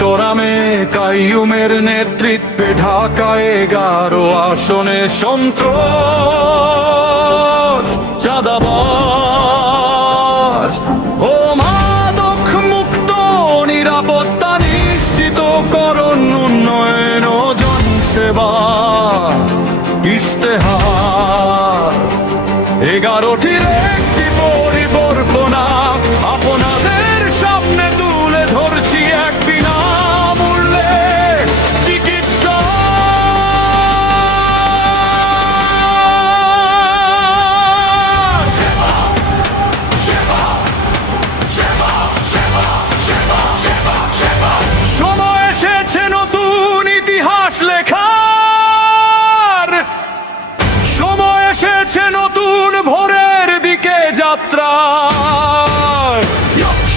টোরামে কাইয়ুমের নেতৃত্বে ঢাকায় 11 আসনে সন্ত্রাস চাঁদাবাজ ও মাদক মুক্ত নিরাপত্তা নিশ্চিতকরণ উন্নয়ন ও জনসেবা ইশতেহার 11টির একটি পরিকল্পনা আপনাদের সামনে তুলে ধরছি এক বিনামূল্যে চিকিৎসা সেবা সেবা সেবা সেবা সেবা সেবা সেবা সময় এসেছে নতুন ইতিহাস লেখার সময় এসেছে নতুন ভোরের দিকে যাত্রা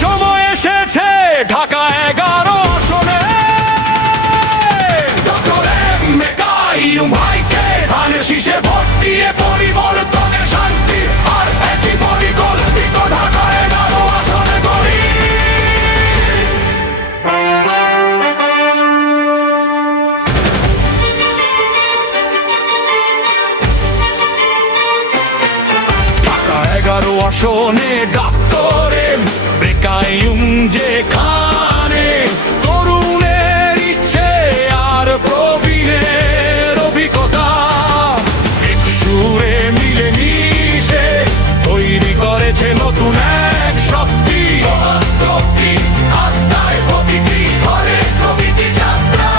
সময় এসেছে ঢাকা 11 আসনে ডক্টর এম এ কাইয়ুম ভাইকে ধানের শীষে ভোট দিয়ে পরিবর্তনের শান্তি আর একটি পরিকল্পিত ঢাকা 11 আসনে গড়ি ঢাকা 11 আসনে ডক্টর এম এ কাইয়ুম যেখানে তরুণের ইচ্ছে আর প্রবীণের অভিজ্ঞতা এক সুরে মিলে মিশে তৈরি করেছে নতুন এক শক্তি আস্থায় প্রতিটি ঘরে প্রভৃতি যাত্রা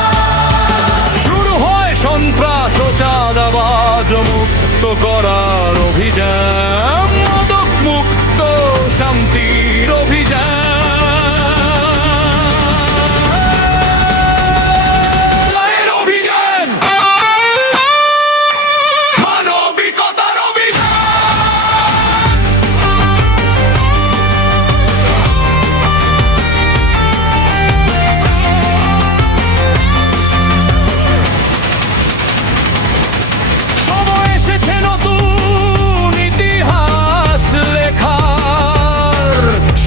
শুরু হয় সন্ত্রাস ও চাঁদাবাজ মুক্ত করার অভিযান মাদক মুক্ত শান্তির অভিযান অভিযান মানবিকতার অভিযান সময় এসেছে নতুন ইতিহাস লেখার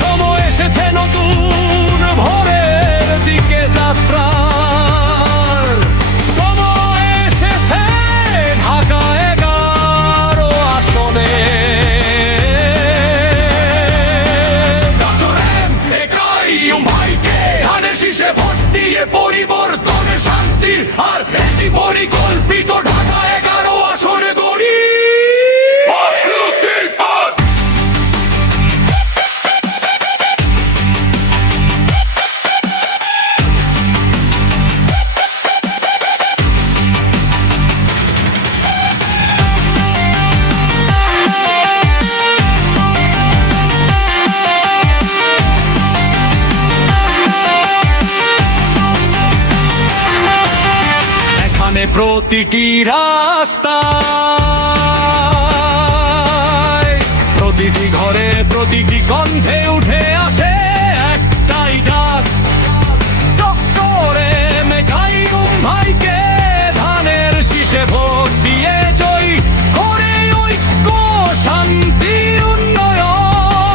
সময় এসেছে নতুন ভোরের দিকে যাত্রার সময় এসেছে ঢাকা 11 আসনে ডক্টর এম এ কাইয়ুম ভাইকে ধানের শীষে ভোট দিয়ে পরিবর্তনের শান্তি আর একটি পরিকল্পিত ঢাকা 11 আসনে গড়ি এখানে প্রতিটি রাস্তায় প্রতিটি ঘরে প্রতিটি কণ্ঠে উঠে আসে একটাই ডাক ডক্টর এম এ কাইয়ুম ভাইকে ধানের শীষে ভোট দিয়ে জয়ী করে ঐক্য শান্তি উন্নয়ন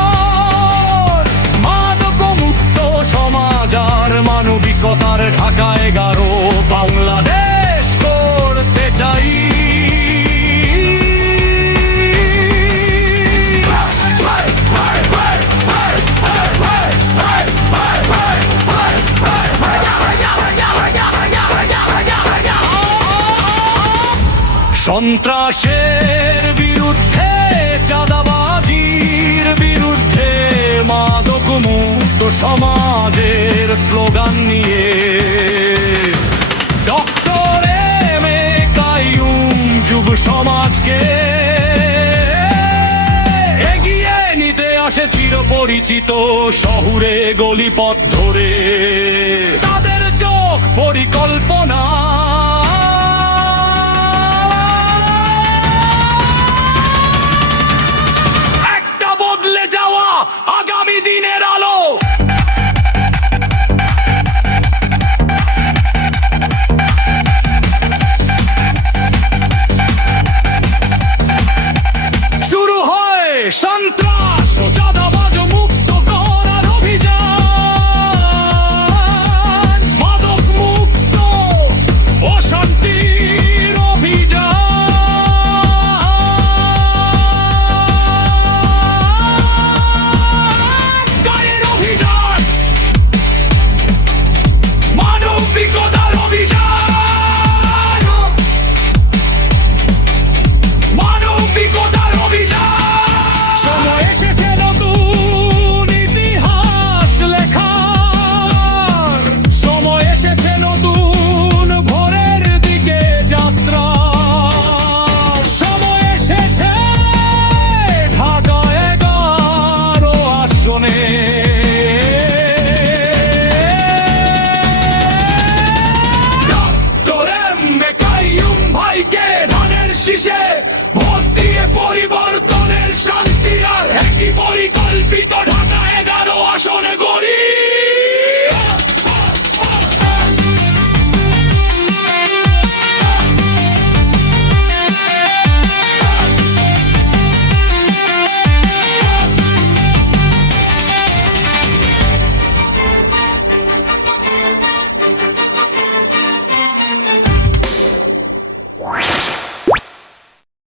মাদক মুক্ত সমাজ আর মানবিকতার ঢাকা 11 বাংলাদেশ করতে চাই সন্ত্রাসের বিরুদ্ধে চাঁদাবাজির বিরুদ্ধে মাদক মুক্ত সমাজের স্লোগান নিয়ে ডক্টর এম এ কাইয়ুম যুব সমাজকে এগিয়ে নিতে আসে চিরপরিচিত শহুরে গলিপথ ধরে তাদের চোখ পরিকল্পনা একটা বদলে যাওয়া